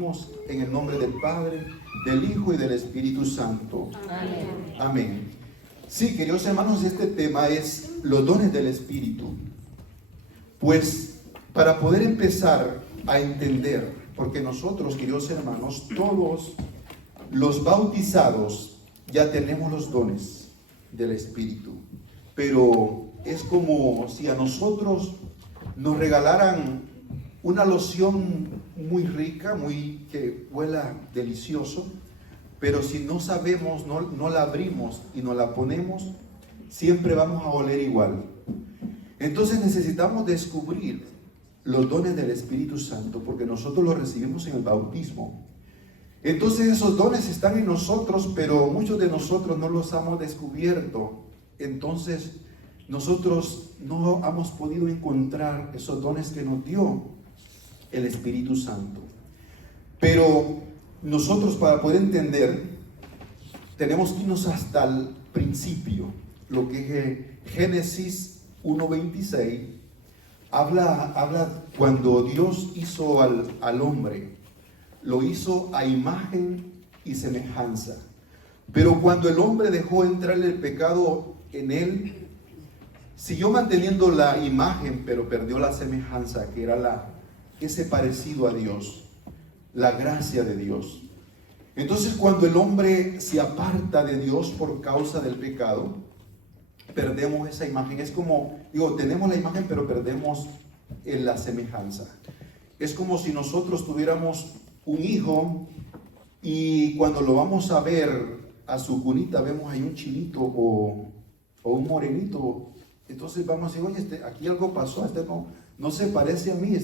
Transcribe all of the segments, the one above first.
pedimos en el nombre del Padre, del Hijo y del Espíritu Santo. Amén. Amén. Sí, queridos hermanos, este tema es los dones del Espíritu. Pues para poder empezar a entender, porque nosotros, queridos hermanos, todos los bautizados ya tenemos los dones del Espíritu, pero es como si a nosotros nos regalaran una loción muy rica, que huela delicioso, pero si no sabemos, no la abrimos y no la ponemos, siempre vamos a oler igual. Entonces necesitamos descubrir los dones del Espíritu Santo, porque nosotros los recibimos en el bautismo. Entonces esos dones están en nosotros, pero muchos de nosotros no los hemos descubierto. Entonces nosotros no hemos podido encontrar esos dones que nos dio el Espíritu Santo. Pero nosotros, para poder entender, tenemos que irnos hasta el principio. Lo que es Génesis 1:26 habla cuando Dios hizo al hombre, lo hizo a imagen y semejanza. Pero cuando el hombre dejó entrar el pecado en él, siguió manteniendo la imagen, pero perdió la semejanza, que era ese parecido a Dios, la gracia de Dios. Entonces, cuando el hombre se aparta de Dios por causa del pecado, perdemos esa imagen. Es como, tenemos la imagen, pero perdemos la semejanza. Es como si nosotros tuviéramos un hijo y cuando lo vamos a ver a su cunita, vemos ahí un chinito o un morenito. Entonces vamos a decir, oye, aquí algo pasó, no se parece a mí,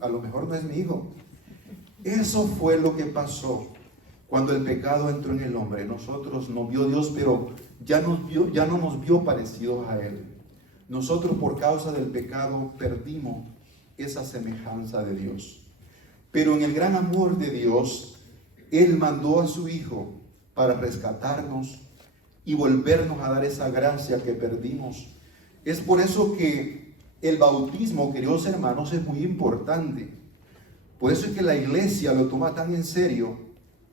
a lo mejor no es mi hijo. Eso fue lo que pasó cuando el pecado entró en el hombre. Nosotros nos vio Dios, pero ya no nos vio parecidos a Él. Nosotros, por causa del pecado, perdimos esa semejanza de Dios. Pero en el gran amor de Dios, Él mandó a su Hijo para rescatarnos y volvernos a dar esa gracia que perdimos. Es por eso que el bautismo, queridos hermanos, es muy importante. Por eso es que la iglesia lo toma tan en serio.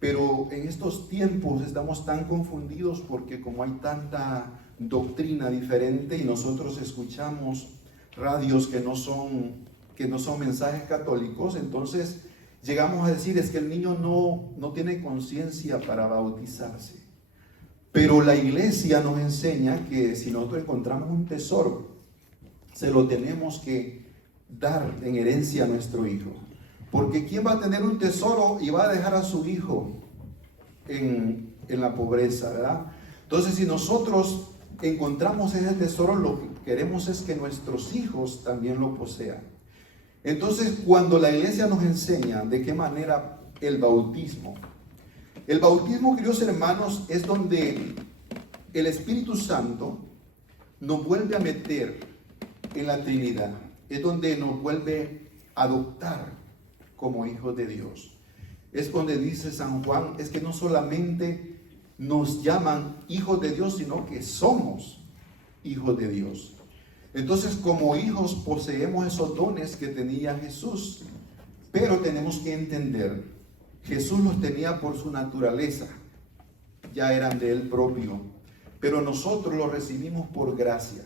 Pero en estos tiempos estamos tan confundidos porque como hay tanta doctrina diferente y nosotros escuchamos radios que no son mensajes católicos, entonces llegamos a decir es que el niño no tiene conciencia para bautizarse. Pero la iglesia nos enseña que si nosotros encontramos un tesoro, se lo tenemos que dar en herencia a nuestro hijo. Porque ¿quién va a tener un tesoro y va a dejar a su hijo en la pobreza, verdad? Entonces, si nosotros encontramos ese tesoro, lo que queremos es que nuestros hijos también lo posean. Entonces, cuando la iglesia nos enseña de qué manera el bautismo, queridos hermanos, es donde el Espíritu Santo nos vuelve a meter en la Trinidad, es donde nos vuelve a adoptar como hijos de Dios. Es donde dice San Juan, es que no solamente nos llaman hijos de Dios, sino que somos hijos de Dios. Entonces, como hijos poseemos esos dones que tenía Jesús, pero tenemos que entender, Jesús los tenía por su naturaleza, ya eran de Él propio, pero nosotros los recibimos por gracia.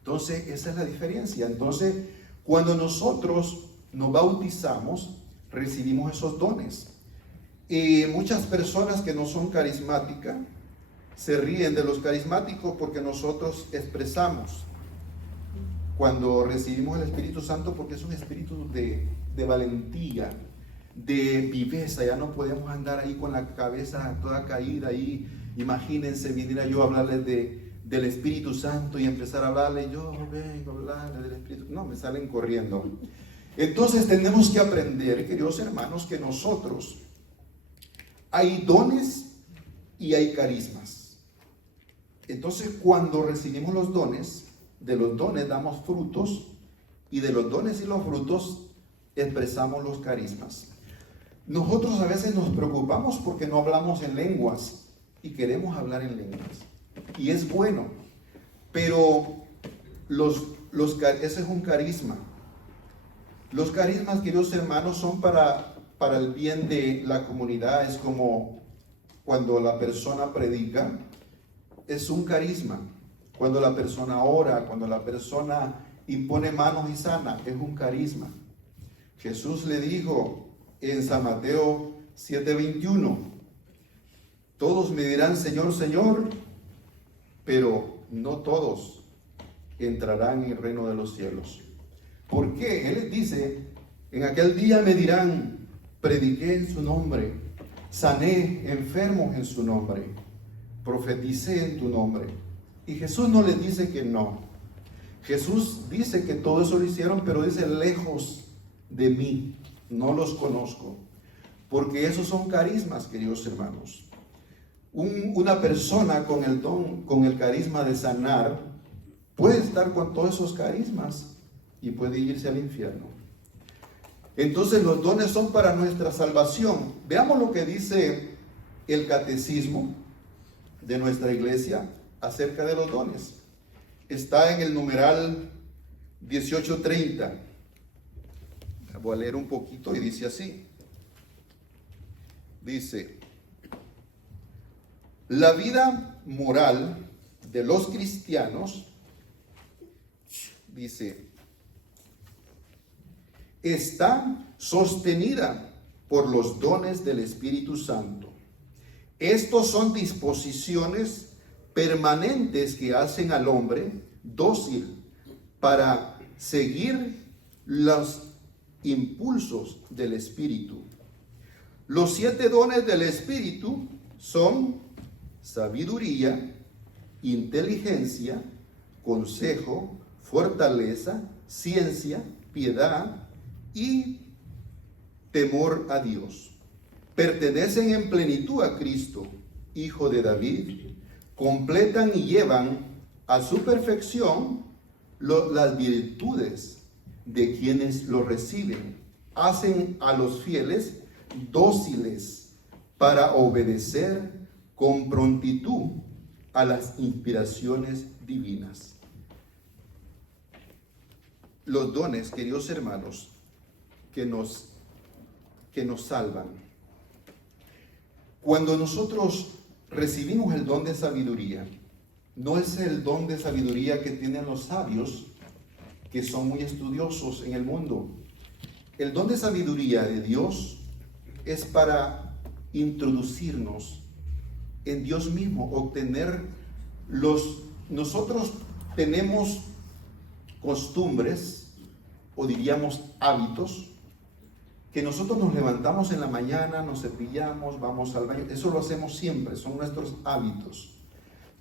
Entonces, esa es la diferencia. Entonces, cuando nosotros nos bautizamos, recibimos esos dones. Y muchas personas que no son carismáticas se ríen de los carismáticos porque nosotros expresamos cuando recibimos el Espíritu Santo, porque es un espíritu de valentía, de viveza. Ya no podemos andar ahí con la cabeza toda caída ahí. Imagínense, viniera yo a hablarles del Espíritu Santo y empezar a hablarle, yo vengo a hablarle del Espíritu. No, me salen corriendo. Entonces tenemos que aprender, queridos hermanos, que nosotros hay dones y hay carismas. Entonces, cuando recibimos los dones, de los dones damos frutos y de los dones y los frutos expresamos los carismas. Nosotros a veces nos preocupamos porque no hablamos en lenguas y queremos hablar en lenguas. Y es bueno, pero ese es un carisma. Los carismas, queridos hermanos, son para para el bien de la comunidad. Es como cuando la persona predica, es un carisma. Cuando la persona ora, cuando la persona impone manos y sana, es un carisma. Jesús le dijo en San Mateo 7:21, todos me dirán Señor, Señor, pero no todos entrarán en el reino de los cielos. ¿Por qué? Él les dice, en aquel día me dirán, prediqué en su nombre, sané enfermos en su nombre, profeticé en tu nombre. Y Jesús no les dice que no. Jesús dice que todo eso lo hicieron, pero dice lejos de mí, no los conozco. Porque esos son carismas, queridos hermanos. Una persona con el don, con el carisma de sanar, puede estar con todos esos carismas y puede irse al infierno. Entonces los dones son para nuestra salvación. Veamos lo que dice el catecismo de nuestra iglesia acerca de los dones. Está en el numeral 1830. Voy a leer un poquito y dice así. Dice: la vida moral de los cristianos, dice, está sostenida por los dones del Espíritu Santo. Estos son disposiciones permanentes que hacen al hombre dócil para seguir los impulsos del Espíritu. Los 7 dones del Espíritu son sabiduría, inteligencia, consejo, fortaleza, ciencia, piedad y temor a Dios. Pertenecen en plenitud a Cristo, Hijo de David, completan y llevan a su perfección las virtudes de quienes lo reciben, hacen a los fieles dóciles para obedecer con prontitud a las inspiraciones divinas. Los dones, queridos hermanos, que nos salvan. Cuando nosotros recibimos el don de sabiduría, no es el don de sabiduría que tienen los sabios, que son muy estudiosos en el mundo. El don de sabiduría de Dios es para introducirnos en Dios mismo, obtener nosotros tenemos costumbres, o diríamos hábitos, que nosotros nos levantamos en la mañana, nos cepillamos, vamos al baño, eso lo hacemos siempre, son nuestros hábitos.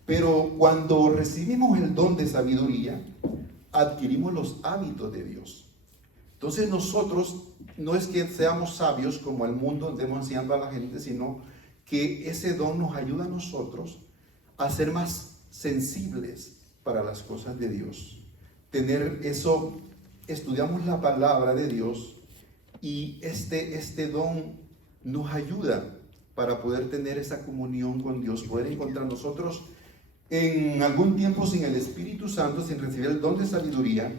Pero cuando recibimos el don de sabiduría, adquirimos los hábitos de Dios. Entonces nosotros no es que seamos sabios como el mundo estemos enseñando a la gente, sino que ese don nos ayuda a nosotros a ser más sensibles para las cosas de Dios. Tener eso, estudiamos la palabra de Dios y este don nos ayuda para poder tener esa comunión con Dios, poder encontrar nosotros en algún tiempo sin el Espíritu Santo, sin recibir el don de sabiduría.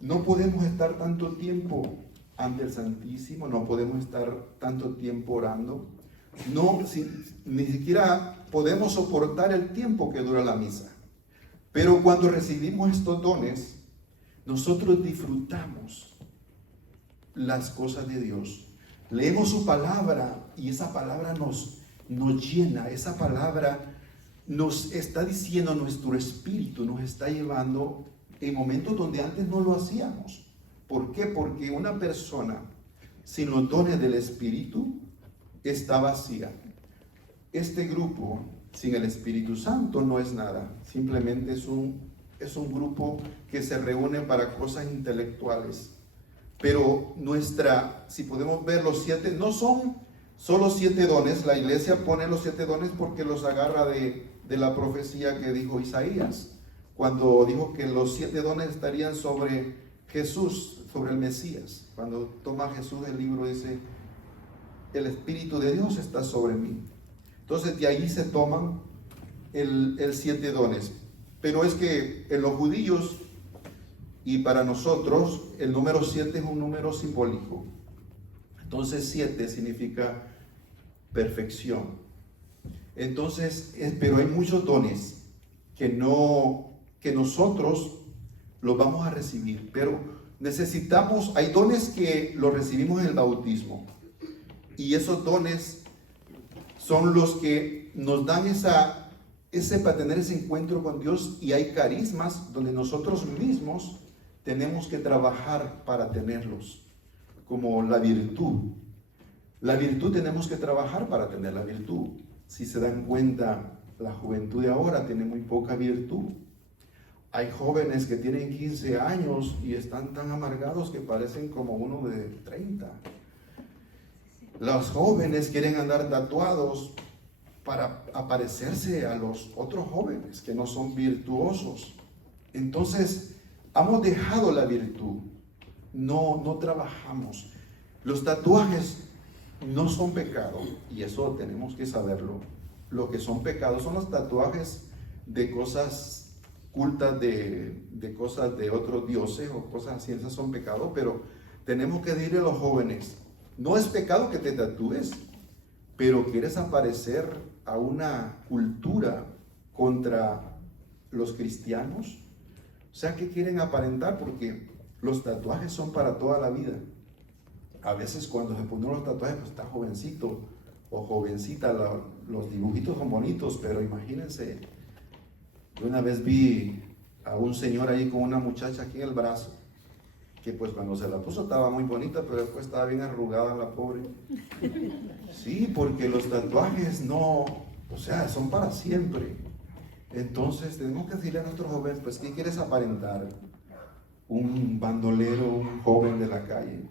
No podemos estar tanto tiempo ante el Santísimo, no podemos estar tanto tiempo orando, ni siquiera podemos soportar el tiempo que dura la misa. Pero cuando recibimos estos dones, nosotros disfrutamos las cosas de Dios. Leemos su palabra y esa palabra nos llena, esa palabra nos está diciendo, nuestro espíritu nos está llevando en momentos donde antes no lo hacíamos. ¿Por qué? Porque una persona sin los dones del Espíritu está vacía. Este grupo sin el Espíritu Santo no es nada, simplemente es un grupo que se reúne para cosas intelectuales. Pero si podemos ver los 7, no son solo 7 dones. La iglesia pone los 7 dones porque los agarra de la profecía que dijo Isaías, cuando dijo que los 7 dones estarían sobre Jesús, sobre el Mesías. Cuando toma Jesús el libro, dice, el Espíritu de Dios está sobre mí. Entonces de ahí se toman el 7 dones. Pero es que en los judíos y para nosotros el número 7 es un número simbólico. Entonces 7 significa perfección. Entonces, pero hay muchos dones que nosotros los vamos a recibir, pero necesitamos, hay dones que los recibimos en el bautismo, y esos dones son los que nos dan para tener ese encuentro con Dios, y hay carismas donde nosotros mismos tenemos que trabajar para tenerlos, como la virtud. La virtud tenemos que trabajar para tener la virtud. Si se dan cuenta, la juventud de ahora tiene muy poca virtud. Hay jóvenes que tienen 15 años y están tan amargados que parecen como uno de 30. Los jóvenes quieren andar tatuados para aparecerse a los otros jóvenes que no son virtuosos. Entonces, hemos dejado la virtud, no trabajamos. Los tatuajes no son pecado, y eso tenemos que saberlo. Lo que son pecados son los tatuajes de cosas cultas, de cosas de otros dioses o cosas así. Esas son pecados, pero tenemos que decirle a los jóvenes: no es pecado que te tatúes, pero quieres aparecer a una cultura contra los cristianos. O sea, ¿qué quieren aparentar? Porque los tatuajes son para toda la vida. A veces cuando se ponen los tatuajes, pues está jovencito o jovencita, los dibujitos son bonitos, pero imagínense, yo una vez vi a un señor ahí con una muchacha aquí en el brazo, que pues cuando se la puso estaba muy bonita, pero después estaba bien arrugada la pobre. Sí, porque los tatuajes no, o sea, son para siempre. Entonces tenemos que decirle a nuestros jóvenes: pues, ¿qué quieres aparentar? Un bandolero, un joven de la calle.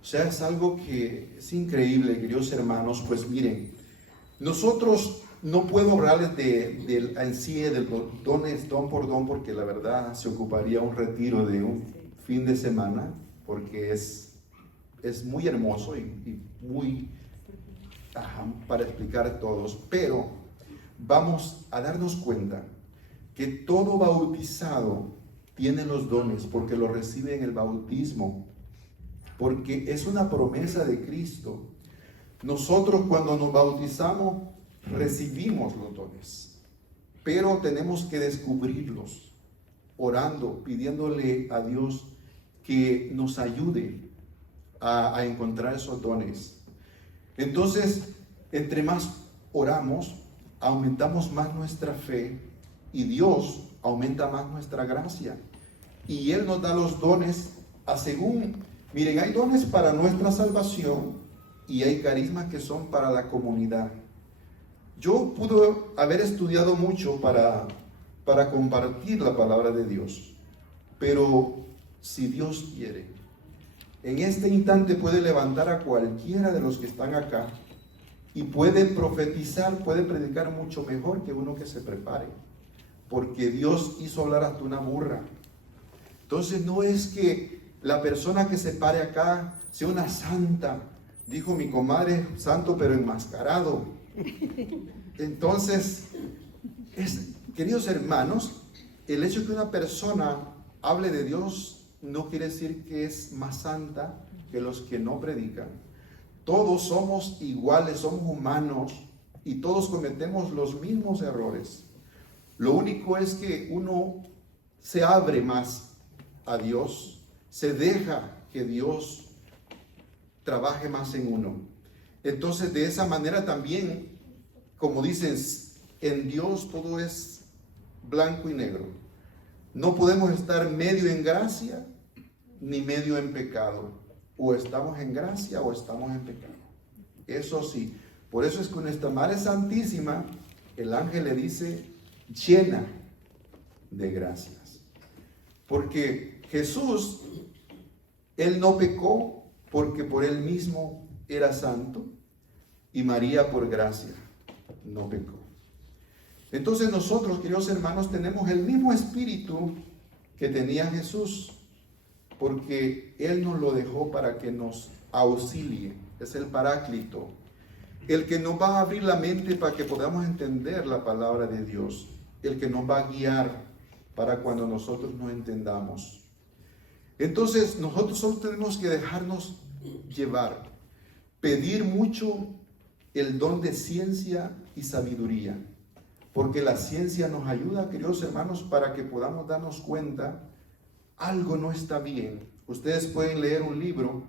O sea, es algo que es increíble, queridos hermanos. Pues miren, nosotros no puedo hablarles en sí del dones, don por don, porque la verdad se ocuparía un retiro de un fin de semana, porque es muy hermoso y muy para explicar a todos. Pero vamos a darnos cuenta que todo bautizado tiene los dones, porque lo recibe en el bautismo, porque es una promesa de Cristo. Nosotros cuando nos bautizamos recibimos los dones, pero tenemos que descubrirlos, orando, pidiéndole a Dios que nos ayude a encontrar esos dones. Entonces, entre más oramos, aumentamos más nuestra fe, y Dios aumenta más nuestra gracia, y Él nos da los dones miren, hay dones para nuestra salvación y hay carismas que son para la comunidad. Yo pude haber estudiado mucho para compartir la palabra de Dios, pero si Dios quiere, en este instante puede levantar a cualquiera de los que están acá y puede profetizar, puede predicar mucho mejor que uno que se prepare, porque Dios hizo hablar hasta una burra. Entonces no es que la persona que se pare acá sea una santa. Dijo mi comadre: santo pero enmascarado. Entonces, queridos hermanos, el hecho de que una persona hable de Dios no quiere decir que es más santa que los que no predican. Todos somos iguales, somos humanos y todos cometemos los mismos errores. Lo único es que uno se abre más a Dios, se deja que Dios trabaje más en uno. Entonces, de esa manera también, como dicen, en Dios todo es blanco y negro. No podemos estar medio en gracia ni medio en pecado. O estamos en gracia o estamos en pecado. Eso sí. Por eso es que nuestra Madre Santísima, el ángel le dice: llena de gracias. Porque Jesús, Él no pecó porque por Él mismo era santo, y María por gracia no pecó. Entonces nosotros, queridos hermanos, tenemos el mismo espíritu que tenía Jesús, porque Él nos lo dejó para que nos auxilie. Es el Paráclito, el que nos va a abrir la mente para que podamos entender la palabra de Dios, el que nos va a guiar para cuando nosotros no entendamos. Entonces nosotros solo tenemos que dejarnos llevar. pedir mucho el don de ciencia y sabiduría, porque la ciencia nos ayuda, queridos hermanos, para que podamos darnos cuenta algo no está bien. Ustedes pueden leer un libro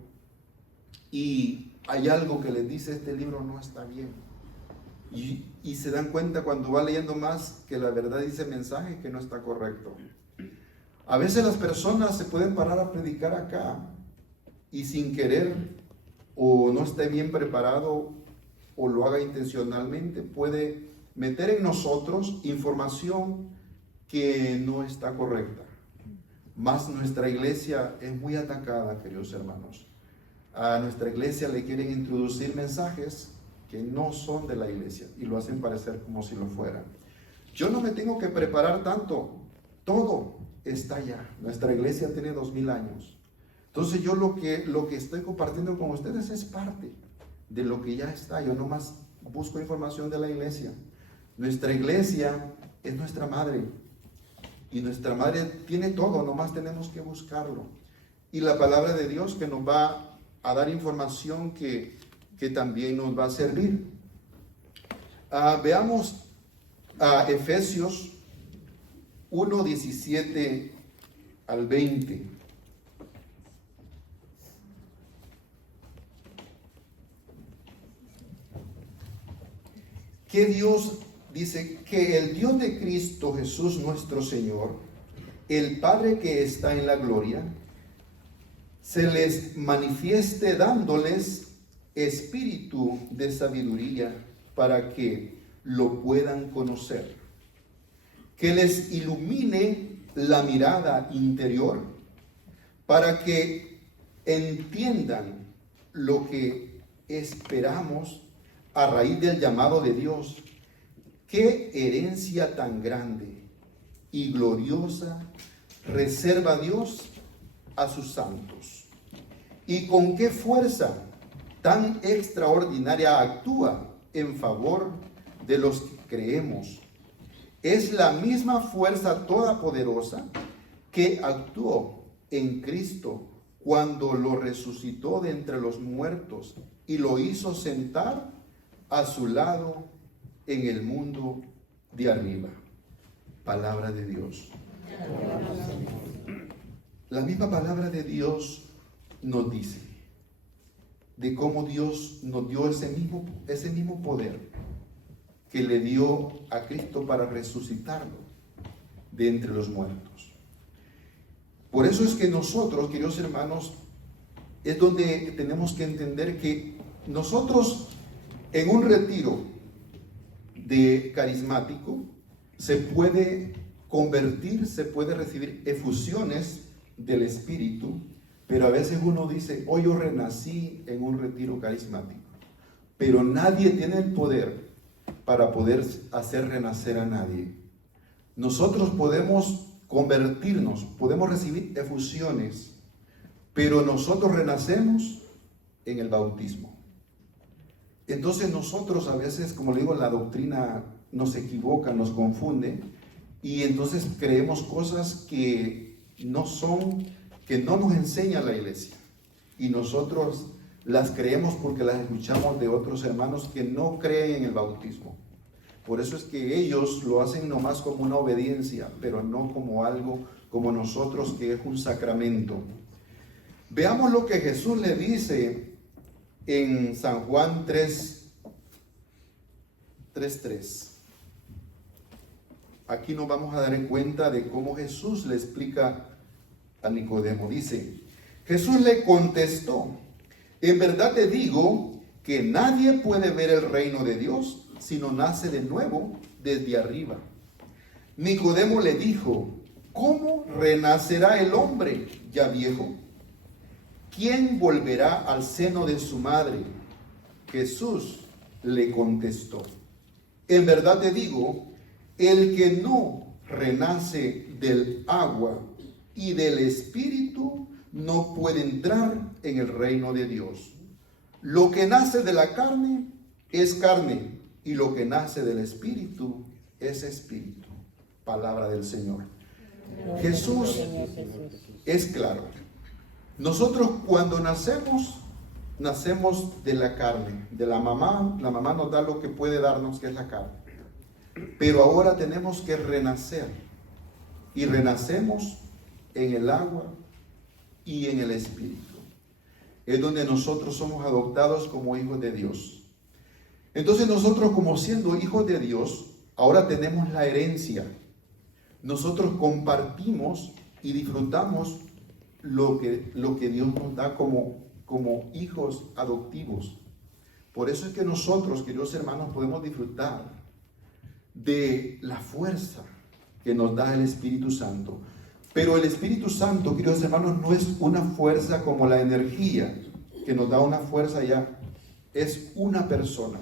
y hay algo que les dice: este libro no está bien, y se dan cuenta cuando va leyendo más que la verdad dice mensaje que no está correcto. A veces las personas se pueden parar a predicar acá y sin querer, o no esté bien preparado o lo haga intencionalmente, puede meter en nosotros información que no está correcta. Más nuestra iglesia es muy atacada, queridos hermanos. A nuestra iglesia le quieren introducir mensajes que no son de la iglesia y lo hacen parecer como si lo fueran. Yo no me tengo que preparar tanto, todo está ya. Nuestra iglesia tiene 2000 años. Entonces yo lo que estoy compartiendo con ustedes es parte de lo que ya está. Yo nomás busco información de la iglesia. Nuestra iglesia es nuestra madre, y nuestra madre tiene todo, nomás tenemos que buscarlo. Y la palabra de Dios que nos va a dar información que también nos va a servir. Veamos a Efesios 1, 17 al 20. Que Dios dice que el Dios de Cristo Jesús nuestro Señor, el Padre que está en la gloria, se les manifieste dándoles espíritu de sabiduría para que lo puedan conocer, que les ilumine la mirada interior para que entiendan lo que esperamos a raíz del llamado de Dios. Qué herencia tan grande y gloriosa reserva Dios a sus santos, y con qué fuerza tan extraordinaria actúa en favor de los que creemos. Es la misma fuerza todopoderosa que actuó en Cristo cuando lo resucitó de entre los muertos y lo hizo sentar a su lado en el mundo de arriba. Palabra de Dios. La misma palabra de Dios nos dice de cómo Dios nos dio ese mismo poder que le dio a Cristo para resucitarlo de entre los muertos. Por eso es que nosotros, queridos hermanos, es donde tenemos que entender que nosotros en un retiro de carismático se puede convertir, se puede recibir efusiones del Espíritu, pero a veces uno dice: hoy yo renací en un retiro carismático, pero nadie tiene el poder para poder hacer renacer a nadie. Nosotros podemos convertirnos, podemos recibir efusiones, pero nosotros renacemos en el bautismo. Entonces nosotros a veces, como le digo, la doctrina nos equivoca, nos confunde, y entonces creemos cosas que no nos enseña la iglesia, y nosotros las creemos porque las escuchamos de otros hermanos que no creen en el bautismo. Por eso es que ellos lo hacen nomás como una obediencia, pero no como algo como nosotros, que es un sacramento. Veamos lo que Jesús le dice en San Juan 3:3. Aquí nos vamos a dar cuenta de cómo Jesús le explica a Nicodemo. Dice: Jesús le contestó: en verdad te digo que nadie puede ver el reino de Dios si no nace de nuevo desde arriba. Nicodemo le dijo: ¿cómo renacerá el hombre ya viejo? ¿Quién volverá al seno de su madre? Jesús le contestó: en verdad te digo, el que no renace del agua y del Espíritu no puede entrar en el reino de Dios. Lo que nace de la carne es carne, y lo que nace del Espíritu es espíritu. Palabra del Señor. Jesús es claro. Nosotros cuando nacemos nacemos de la carne, de la mamá nos da lo que puede darnos, que es la carne. Pero ahora tenemos que renacer, y renacemos en el agua y en el Espíritu. Es donde nosotros somos adoptados como hijos de Dios. Entonces nosotros, como siendo hijos de Dios, ahora tenemos la herencia. Nosotros compartimos y disfrutamos lo que Dios nos da como hijos adoptivos. Por eso es que nosotros, queridos hermanos, podemos disfrutar de la fuerza que nos da el Espíritu Santo. Pero el Espíritu Santo, queridos hermanos, no es una fuerza como la energía que nos da una fuerza ya. Es una persona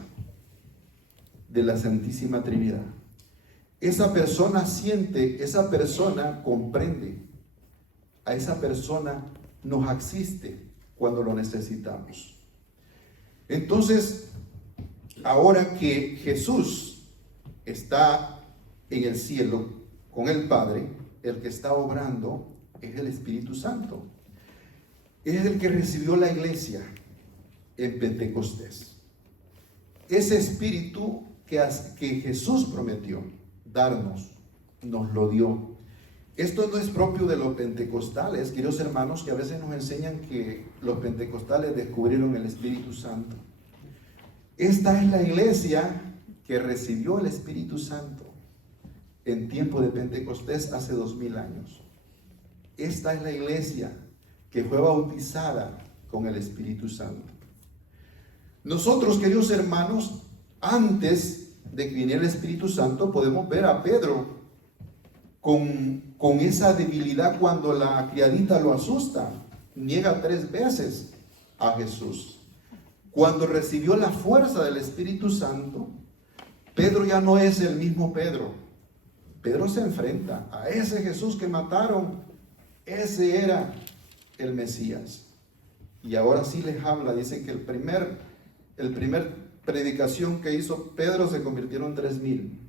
de la Santísima Trinidad. Esa persona siente, esa persona comprende, a esa persona nos asiste cuando lo necesitamos. Entonces, ahora que Jesús está en el cielo con el Padre, el que está obrando es el Espíritu Santo. Es el que recibió la iglesia en Pentecostés. Ese Espíritu que Jesús prometió darnos, nos lo dio. Esto no es propio de los pentecostales, queridos hermanos, que a veces nos enseñan que los pentecostales descubrieron el Espíritu Santo. Esta es la iglesia que recibió el Espíritu Santo en tiempo de Pentecostés hace 2000 años. Esta es la iglesia que fue bautizada con el Espíritu Santo. Nosotros, queridos hermanos, antes de que viniera el Espíritu Santo, podemos ver a Pedro con esa debilidad cuando la criadita lo asusta. Niega 3 veces a Jesús. Cuando recibió la fuerza del Espíritu Santo, Pedro ya no es el mismo Pedro. Pedro se enfrenta a ese Jesús que mataron. Ese era el Mesías. Y ahora sí les habla. Dice que el primer predicación que hizo Pedro se convirtieron en 3000.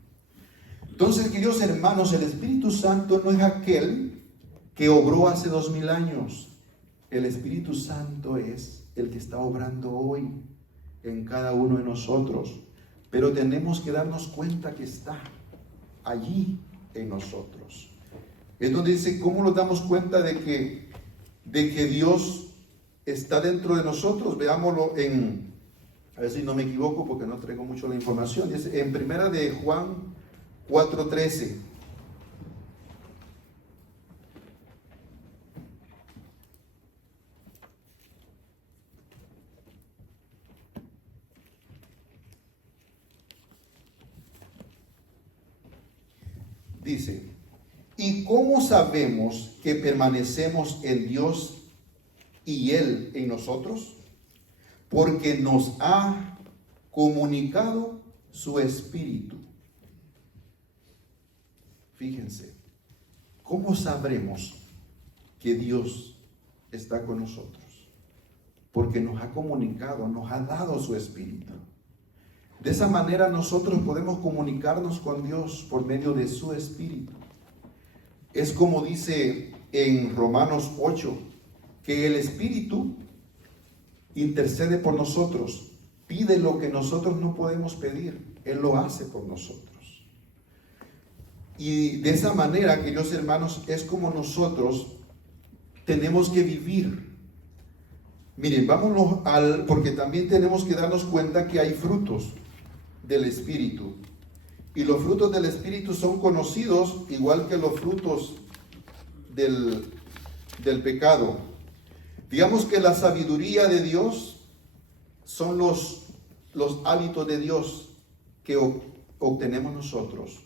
Entonces, queridos hermanos, el Espíritu Santo no es aquel que obró hace 2000 años. El Espíritu Santo es el que está obrando hoy en cada uno de nosotros. Pero tenemos que darnos cuenta que está allí en nosotros. Es donde dice, ¿cómo nos damos cuenta de que Dios está dentro de nosotros? Veámoslo a ver si no me equivoco porque no traigo mucho la información. Dice en primera de Juan 4:13. Dice, ¿y cómo sabemos que permanecemos en Dios y Él en nosotros? Porque nos ha comunicado su Espíritu. Fíjense, ¿cómo sabremos que Dios está con nosotros? Porque nos ha comunicado, nos ha dado su Espíritu. De esa manera nosotros podemos comunicarnos con Dios por medio de su Espíritu. Es como dice en Romanos 8, que el Espíritu intercede por nosotros, pide lo que nosotros no podemos pedir, Él lo hace por nosotros. Y de esa manera, queridos hermanos, es como nosotros tenemos que vivir. Miren, vámonos porque también tenemos que darnos cuenta que hay frutos del Espíritu. Y los frutos del Espíritu son conocidos igual que los frutos del pecado. Digamos que la sabiduría de Dios son los hábitos de Dios que obtenemos nosotros.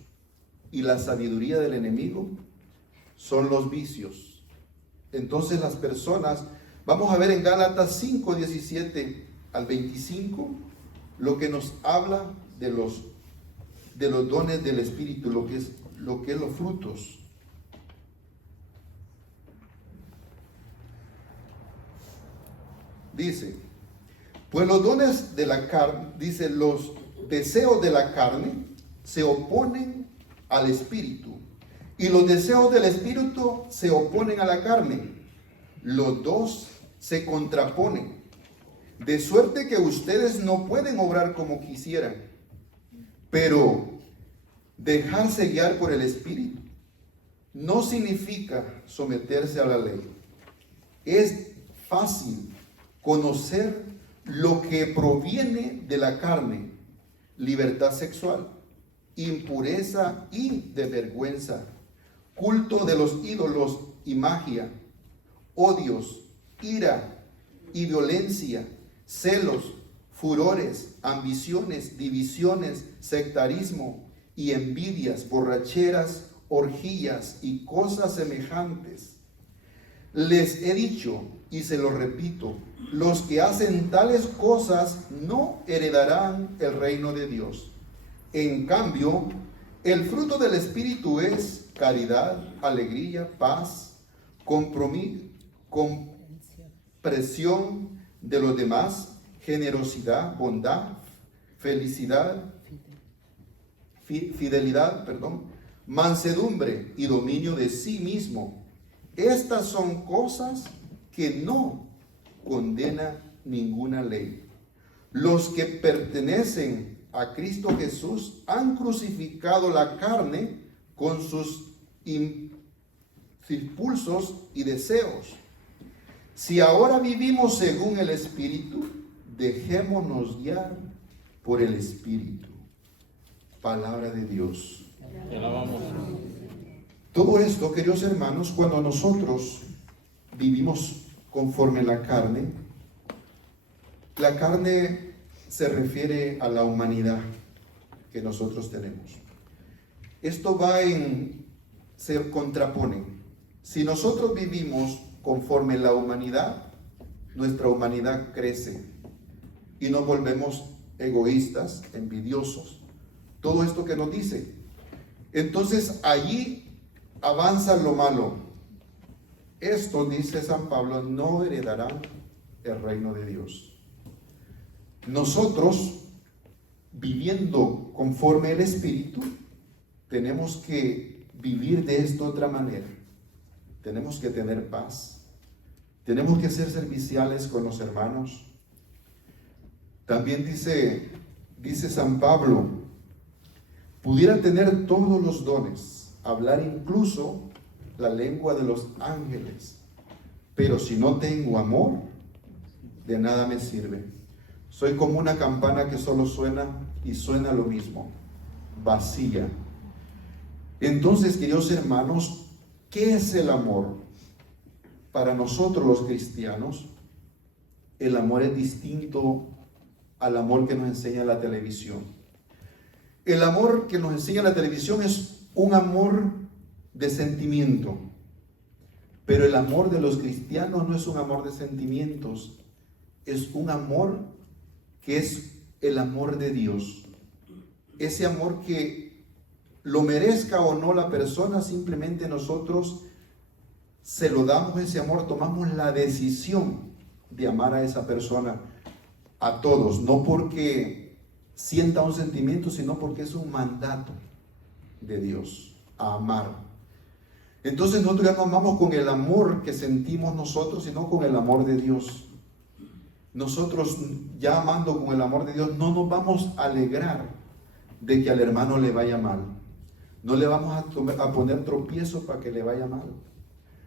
Y la sabiduría del enemigo son los vicios. Entonces las personas, vamos a ver en Gálatas 5, 17 al 25, lo que nos habla de los dones del Espíritu, lo que es los frutos. Dice, pues los dones de la carne, dice, los deseos de la carne se oponen al Espíritu, y los deseos del Espíritu se oponen a la carne. Los dos se contraponen. De suerte que ustedes no pueden obrar como quisieran, pero dejarse guiar por el Espíritu no significa someterse a la ley. Es fácil conocer lo que proviene de la carne: libertad sexual, impureza y desvergüenza, culto de los ídolos y magia, odios, ira y violencia, celos, furores, ambiciones, divisiones, sectarismo y envidias, borracheras, orgías y cosas semejantes. Les he dicho y se lo repito: los que hacen tales cosas no heredarán el reino de Dios. En cambio, el fruto del Espíritu es caridad, alegría, paz, comprensión de los demás, generosidad, bondad, fidelidad, mansedumbre y dominio de sí mismo. Estas son cosas que no condena ninguna ley. Los que pertenecen a Cristo Jesús han crucificado la carne con sus impulsos y deseos. Si ahora vivimos según el Espíritu, dejémonos guiar por el Espíritu. Palabra de Dios. Te alabamos. Todo esto, queridos hermanos, cuando nosotros vivimos conforme a la carne se refiere a la humanidad que nosotros tenemos. Esto se contrapone. Si nosotros vivimos conforme a la humanidad, nuestra humanidad crece y nos volvemos egoístas, envidiosos. Todo esto que nos dice. Entonces allí avanza lo malo. Esto, dice San Pablo, no heredarán el reino de Dios. Nosotros, viviendo conforme el Espíritu, tenemos que vivir de esta otra manera. Tenemos que tener paz. Tenemos que ser serviciales con los hermanos. También dice San Pablo: pudiera tener todos los dones, hablar incluso la lengua de los ángeles, pero si no tengo amor, de nada me sirve. Soy como una campana que solo suena y suena lo mismo, vacía. Entonces, queridos hermanos, ¿qué es el amor? Para nosotros los cristianos, el amor es distinto al amor que nos enseña la televisión. El amor que nos enseña la televisión es un amor de sentimiento, pero el amor de los cristianos no es un amor de sentimientos, es un amor que es el amor de Dios. Ese amor que lo merezca o no la persona, simplemente nosotros se lo damos ese amor, tomamos la decisión de amar a esa persona, a todos, no porque sienta un sentimiento, sino porque es un mandato de Dios, a amar. Entonces nosotros ya no amamos con el amor que sentimos nosotros, sino con el amor de Dios. Nosotros, ya amando con el amor de Dios, no nos vamos a alegrar de que al hermano le vaya mal. No le vamos a poner tropiezo para que le vaya mal.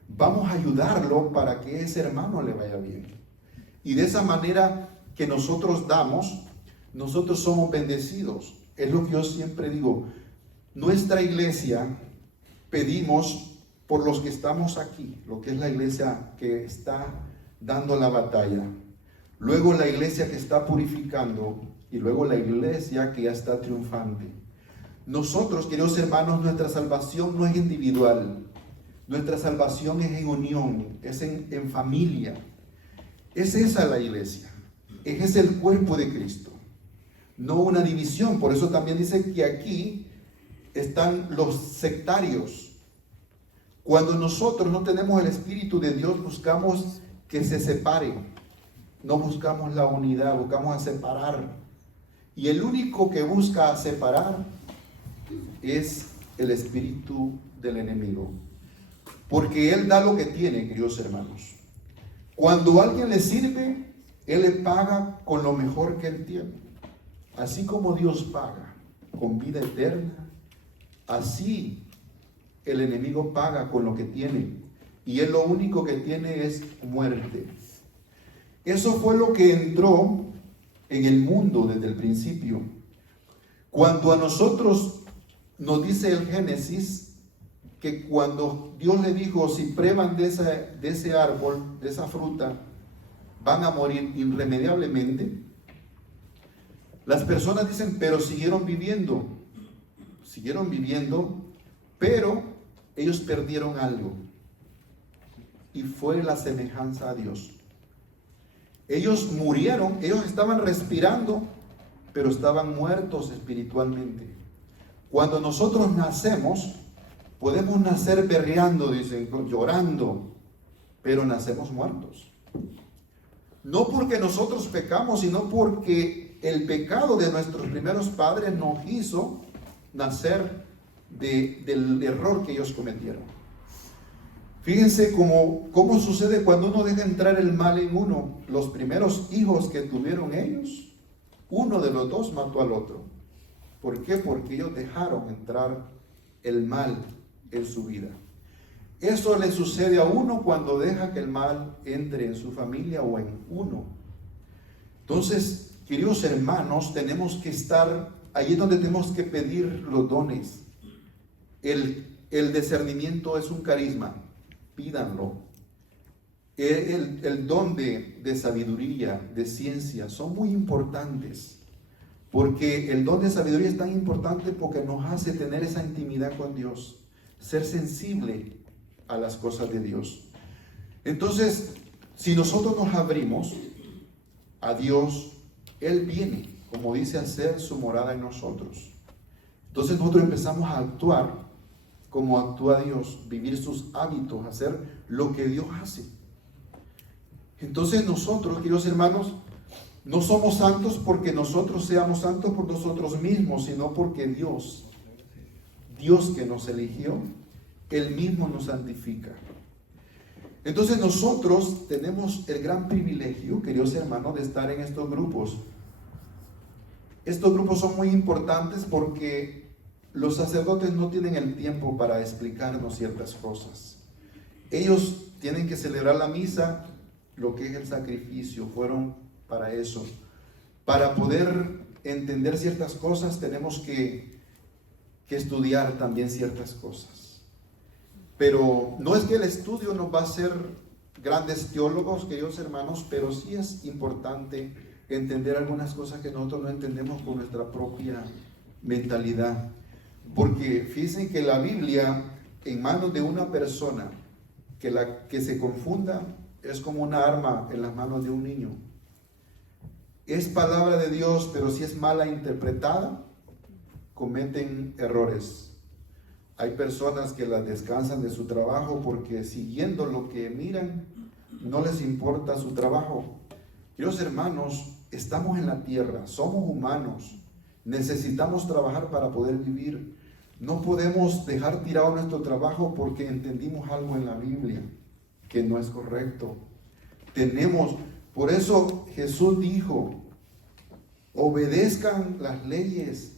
Vamos a ayudarlo para que ese hermano le vaya bien. Y de esa manera que nosotros damos, nosotros somos bendecidos. Es lo que yo siempre digo. Nuestra iglesia, pedimos por los que estamos aquí, lo que es la iglesia que está dando la batalla, luego la iglesia que está purificando y luego la iglesia que ya está triunfante. Nosotros, queridos hermanos, nuestra salvación no es individual, nuestra salvación es en unión, es en familia. Es esa la iglesia, ese es el cuerpo de Cristo, no una división. Por eso también dice que aquí están los sectarios. Cuando nosotros no tenemos el Espíritu de Dios, buscamos que se separen, no buscamos la unidad, buscamos a separar. Y el único que busca a separar es el espíritu del enemigo, porque él da lo que tiene, queridos hermanos. Cuando alguien le sirve, Él le paga con lo mejor que Él tiene. Así como Dios paga con vida eterna, así el enemigo paga con lo que tiene. Y Él lo único que tiene es muerte. Eso fue lo que entró en el mundo desde el principio. Cuando a nosotros nos dice el Génesis que cuando Dios le dijo, si prueban de ese árbol, de esa fruta, van a morir irremediablemente. Las personas dicen, pero siguieron viviendo, pero ellos perdieron algo, y fue la semejanza a Dios. Ellos murieron, ellos estaban respirando, pero estaban muertos espiritualmente. Cuando nosotros nacemos, podemos nacer berreando, dicen, llorando, pero nacemos muertos. No porque nosotros pecamos, sino porque el pecado de nuestros primeros padres nos hizo nacer del error que ellos cometieron. Fíjense cómo sucede cuando uno deja entrar el mal en uno. Los primeros hijos que tuvieron ellos, uno de los dos mató al otro. ¿Por qué? Porque ellos dejaron entrar el mal en su vida. Eso le sucede a uno cuando deja que el mal entre en su familia o en uno. Entonces, queridos hermanos, tenemos que estar allí donde tenemos que pedir los dones. El discernimiento es un carisma, pídanlo. El don de sabiduría, de ciencia, son muy importantes. Porque el don de sabiduría es tan importante porque nos hace tener esa intimidad con Dios, ser sensible a las cosas de Dios. Entonces, si nosotros nos abrimos a Dios, Él viene, como dice, a hacer su morada en nosotros. Entonces nosotros empezamos a actuar como actúa Dios, vivir sus hábitos, hacer lo que Dios hace. Entonces nosotros, queridos hermanos, no somos santos porque nosotros seamos santos por nosotros mismos, sino porque Dios que nos eligió, Él mismo nos santifica. Entonces nosotros tenemos el gran privilegio, queridos hermanos, de estar en estos grupos. Estos grupos son muy importantes porque los sacerdotes no tienen el tiempo para explicarnos ciertas cosas. Ellos tienen que celebrar la misa, lo que es el sacrificio, fueron para eso. Para poder entender ciertas cosas tenemos que estudiar también ciertas cosas. Pero no es que el estudio nos va a hacer grandes teólogos, queridos hermanos, pero sí es importante entender algunas cosas que nosotros no entendemos con nuestra propia mentalidad. Porque fíjense que la Biblia en manos de una persona que se confunda es como una arma en las manos de un niño. Es palabra de Dios, pero si es mala interpretada, cometen errores. Hay personas que las descansan de su trabajo porque siguiendo lo que miran, no les importa su trabajo. Queridos hermanos, estamos en la tierra, somos humanos, necesitamos trabajar para poder vivir. No podemos dejar tirado nuestro trabajo porque entendimos algo en la Biblia que no es correcto. Por eso Jesús dijo, obedezcan las leyes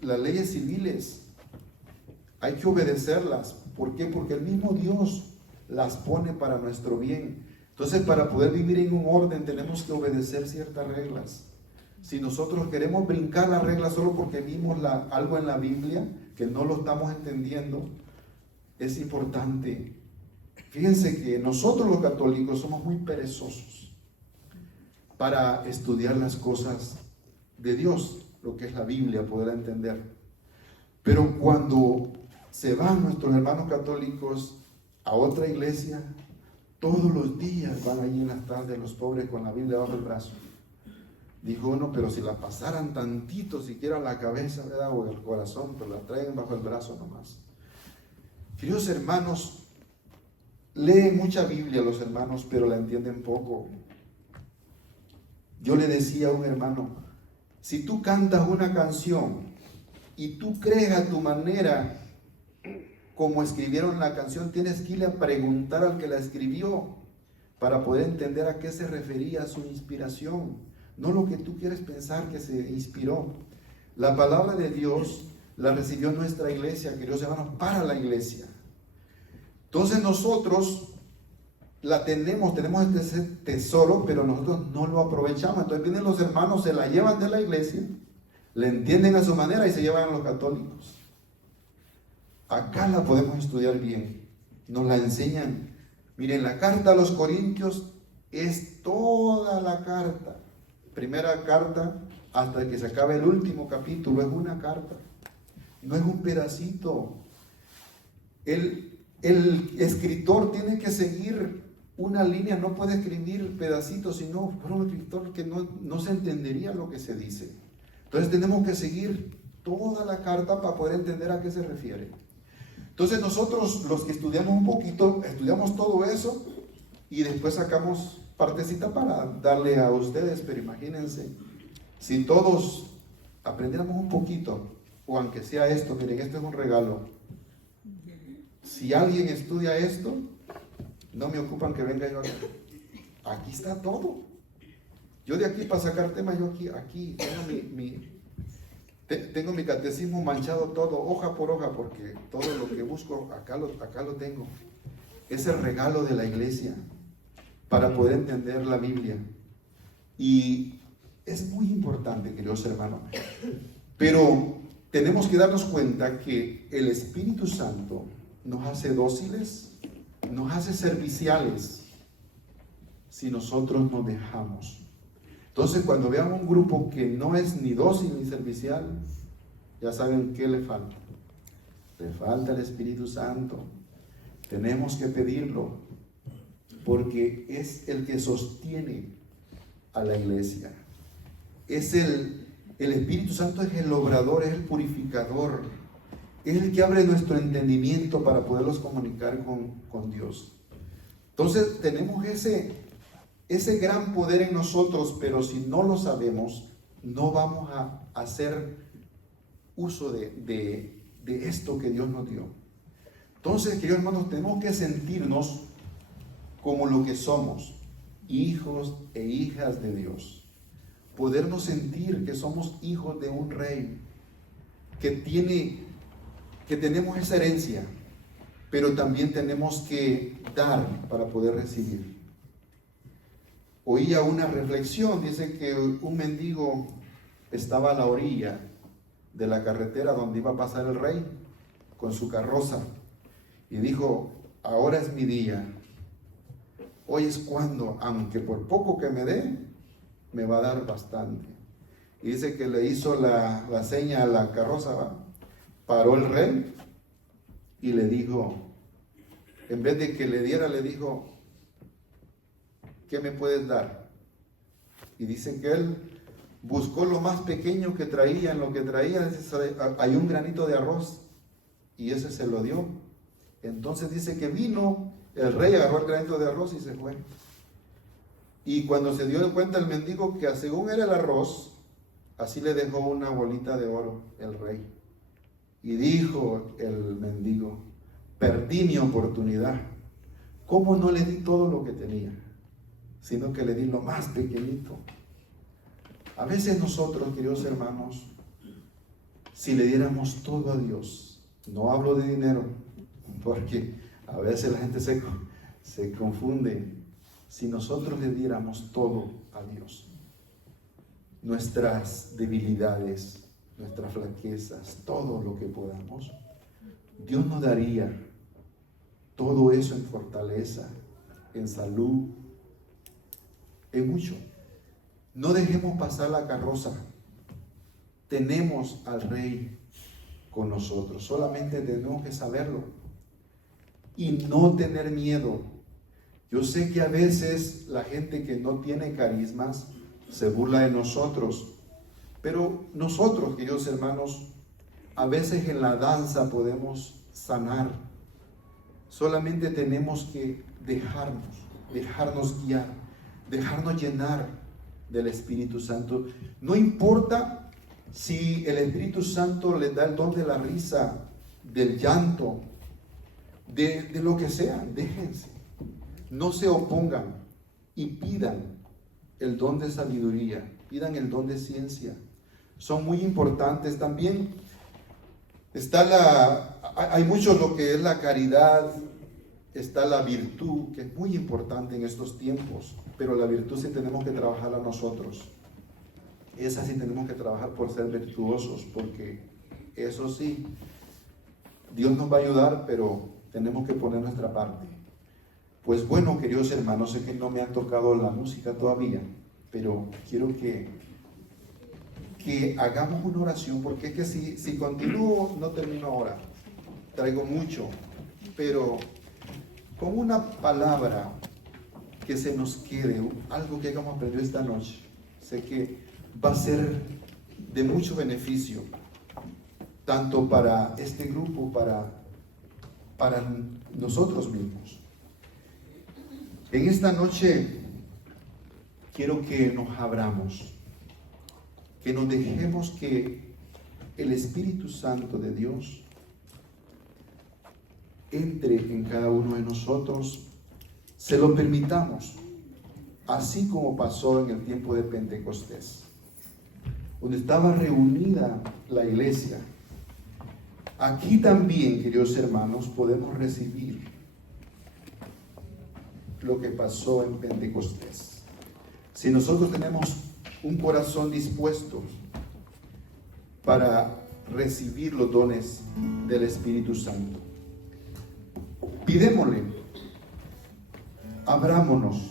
las leyes civiles. Hay que obedecerlas. ¿Por qué? Porque el mismo Dios las pone para nuestro bien. Entonces, para poder vivir en un orden, tenemos que obedecer ciertas reglas. Si nosotros queremos brincar las reglas solo porque vimos algo en la Biblia que no lo estamos entendiendo, es importante. Fíjense que nosotros los católicos somos muy perezosos para estudiar las cosas de Dios, lo que es la Biblia, poder entender. Pero cuando se van nuestros hermanos católicos a otra iglesia, todos los días van allí en las tardes los pobres con la Biblia bajo el brazo. Dijo uno, pero si la pasaran tantito, siquiera la cabeza, ¿verdad? O el corazón, pero la traen bajo el brazo nomás. Queridos hermanos, leen mucha Biblia los hermanos, pero la entienden poco. Yo le decía a un hermano, si tú cantas una canción y tú crees a tu manera como escribieron la canción, tienes que irle a preguntar al que la escribió, para poder entender a qué se refería su inspiración, no lo que tú quieres pensar que se inspiró. La palabra de Dios la recibió nuestra iglesia, queridos hermanos, para la iglesia. Entonces nosotros la tenemos este tesoro, pero nosotros no lo aprovechamos. Entonces vienen los hermanos, se la llevan de la iglesia, le entienden a su manera y se llevan a los católicos. Acá la podemos estudiar bien, nos la enseñan. Miren, la carta a los Corintios es toda la carta, primera carta hasta que se acabe el último capítulo, es una carta, no es un pedacito. El escritor tiene que seguir una línea, no puede escribir pedacitos, sino por un escritor que no se entendería lo que se dice. Entonces tenemos que seguir toda la carta para poder entender a qué se refiere. Entonces nosotros, los que estudiamos un poquito, estudiamos todo eso y después sacamos partecita para darle a ustedes, pero imagínense, si todos aprendiéramos un poquito, o aunque sea esto, miren, esto es un regalo. Si alguien estudia esto, no me ocupan que venga yo acá. Aquí está todo. Yo de aquí para sacar temas, yo aquí tengo mi catecismo manchado todo, hoja por hoja, porque todo lo que busco, acá lo tengo. Es el regalo de la iglesia para poder entender la Biblia. Y es muy importante, queridos hermanos. Pero tenemos que darnos cuenta que el Espíritu Santo nos hace dóciles, nos hace serviciales, si nosotros nos dejamos. Entonces, cuando vean un grupo que no es ni dócil ni servicial, ya saben qué le falta. Le falta el Espíritu Santo. Tenemos que pedirlo, porque es el que sostiene a la iglesia. Es el Espíritu Santo es el obrador, es el purificador, es el que abre nuestro entendimiento para poderlos comunicar con Dios. Entonces, tenemos ese gran poder en nosotros, pero si no lo sabemos, no vamos a hacer uso de esto que Dios nos dio. Entonces, queridos hermanos, tenemos que sentirnos como lo que somos, hijos e hijas de Dios. Podernos sentir que somos hijos de un rey, que tenemos esa herencia, pero también tenemos que dar para poder recibir. Oía una reflexión, dice que un mendigo estaba a la orilla de la carretera donde iba a pasar el rey con su carroza y dijo: ahora es mi día, hoy es cuando, aunque por poco que me dé, me va a dar bastante. Y dice que le hizo la seña a la carroza, ¿va? Paró el rey y le dijo, en vez de que le diera, le dijo: ¿qué me puedes dar? Y dice que él buscó lo más pequeño que traía, en lo que traía hay un granito de arroz, y ese se lo dio. Entonces dice que vino el rey, agarró el granito de arroz y se fue. Y cuando se dio cuenta el mendigo que según era el arroz, así le dejó una bolita de oro el rey. Y dijo el mendigo: perdí mi oportunidad. ¿Cómo no le di todo lo que tenía? Sino que le di lo más pequeñito. A veces nosotros, queridos hermanos, si le diéramos todo a Dios, no hablo de dinero, porque a veces la gente se confunde. Si nosotros le diéramos todo a Dios, nuestras debilidades, nuestras flaquezas, todo lo que podamos, Dios nos daría todo eso en fortaleza, en salud, en mucho. No dejemos pasar la carroza. Tenemos al Rey con nosotros. Solamente tenemos que saberlo y no tener miedo. Yo sé que a veces la gente que no tiene carismas se burla de nosotros, pero nosotros, queridos hermanos, a veces en la danza podemos sanar. Solamente tenemos que dejarnos guiar, dejarnos llenar del Espíritu Santo. No importa si el Espíritu Santo les da el don de la risa, del llanto, de lo que sea, déjense. No se opongan. y pidan el don de sabiduría, pidan el don de ciencia. Son muy importantes. También hay mucho lo que es la caridad, está la virtud, que es muy importante en estos tiempos, pero la virtud sí tenemos que trabajarla nosotros. Esa sí tenemos que trabajar por ser virtuosos, porque eso sí, Dios nos va a ayudar, pero tenemos que poner nuestra parte. Pues bueno, queridos hermanos, sé que no me ha tocado la música todavía, pero quiero que hagamos una oración, porque es que si continúo, no termino ahora. Traigo mucho, pero con una palabra que se nos quede, algo que hayamos aprendido esta noche, sé que va a ser de mucho beneficio, tanto para este grupo, para nosotros mismos. En esta noche quiero que nos abramos, que nos dejemos que el Espíritu Santo de Dios entre en cada uno de nosotros, se lo permitamos, así como pasó en el tiempo de Pentecostés, donde estaba reunida la iglesia. Aquí también, queridos hermanos, podemos recibir lo que pasó en Pentecostés. Si nosotros tenemos un corazón dispuesto para recibir los dones del Espíritu Santo, pidémosle, abrámonos,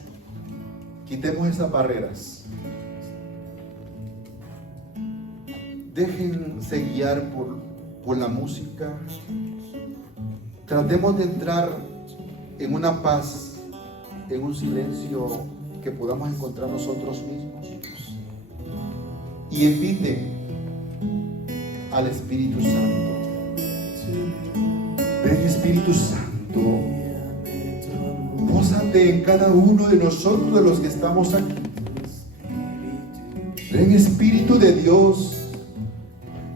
quitemos esas barreras, déjense guiar por la música, tratemos de entrar en una paz, en un silencio que podamos encontrar nosotros mismos, y invite al Espíritu Santo. Ven, Espíritu Santo, pósate en cada uno de nosotros, de los que estamos aquí. Ven, Espíritu de Dios,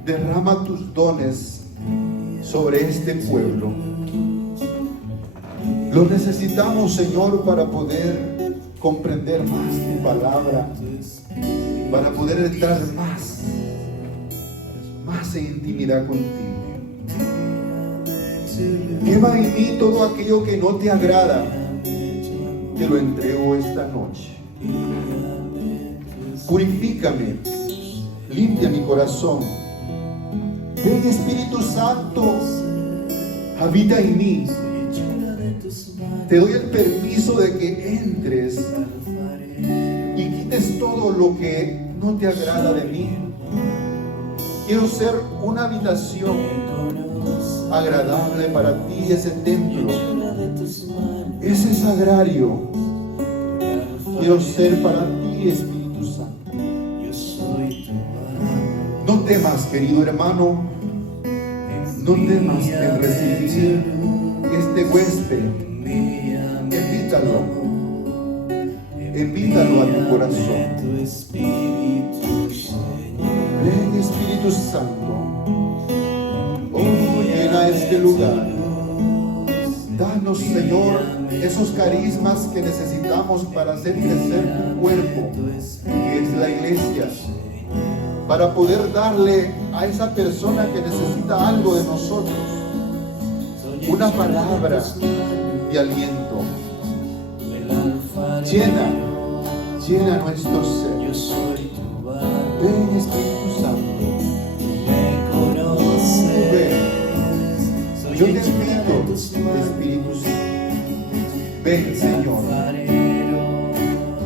derrama tus dones sobre este pueblo. Lo necesitamos, Señor, para poder comprender más tu palabra, para poder entrar más en intimidad contigo. Quema en mí todo aquello que no te agrada. Te lo entrego esta noche. Purifícame, limpia mi corazón. Ven, Espíritu Santo, habita en mí. Te doy el permiso de que entres y quites todo lo que no te agrada de mí. Quiero ser una habitación agradable para ti, ese templo, ese sagrario. Quiero ser para ti, Espíritu Santo. No temas, querido hermano, no temas en recibir este huésped. Invítalo a tu corazón. Ven, Espíritu Santo, oh, llena este lugar. Danos, Señor, esos carismas que necesitamos para hacer crecer tu cuerpo, que es la iglesia, para poder darle a esa persona que necesita algo de nosotros una palabra de aliento. Llena nuestro ser. Ven, Espíritu Santo. Ven. Yo te invito, Espíritu Santo. Ven, Señor.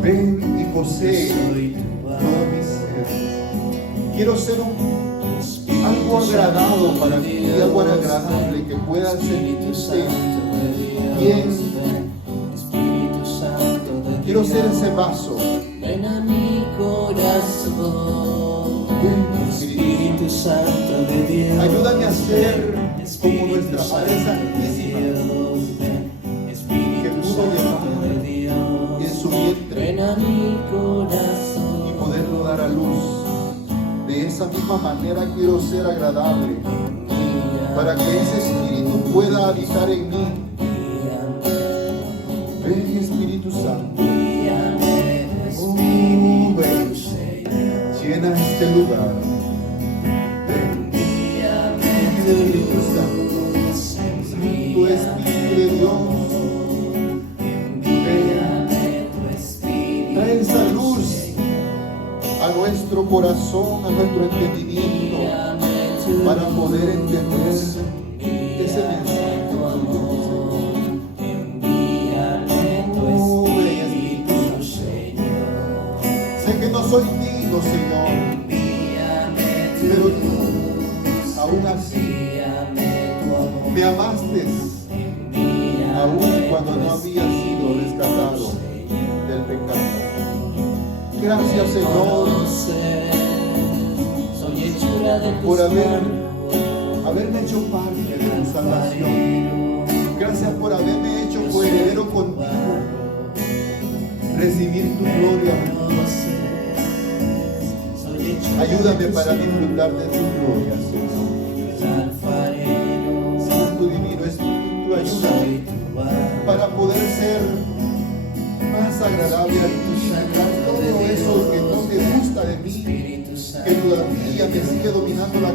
Ven y posee todo mi ser. Quiero ser algo agradado para ti, algo agradable que pueda sentirse bien. Quiero ser ese vaso. Ven a mi corazón. Ven, Espíritu Santo de Dios. Ayúdame a ser como nuestra Padre Santísima, que pudo llevar en su vientre Ven a mi corazón. y poderlo dar a luz. De esa misma manera quiero ser agradable, para que ese Espíritu pueda habitar en mí. Ven, Espíritu Santo. Llena este lugar. Espíritu Santo, Santo Espíritu de Dios, trae esa luz a nuestro corazón, a nuestro entendimiento, para poder entender ese mensaje. Sé que no soy digno, Señor, pero tú, aún así, me amaste, aún cuando no había sido rescatado del pecado. Gracias, Señor, por haberme hecho parte de tu salvación. Gracias por haberme hecho coheredero contigo, recibir tu gloria. Ayúdame para disfrutar de tu gloria, Señor. Santo Divino Espíritu, ayúdame para poder ser más agradable a ti, sacar todo eso que no te gusta de mí, que todavía me sigue dominando la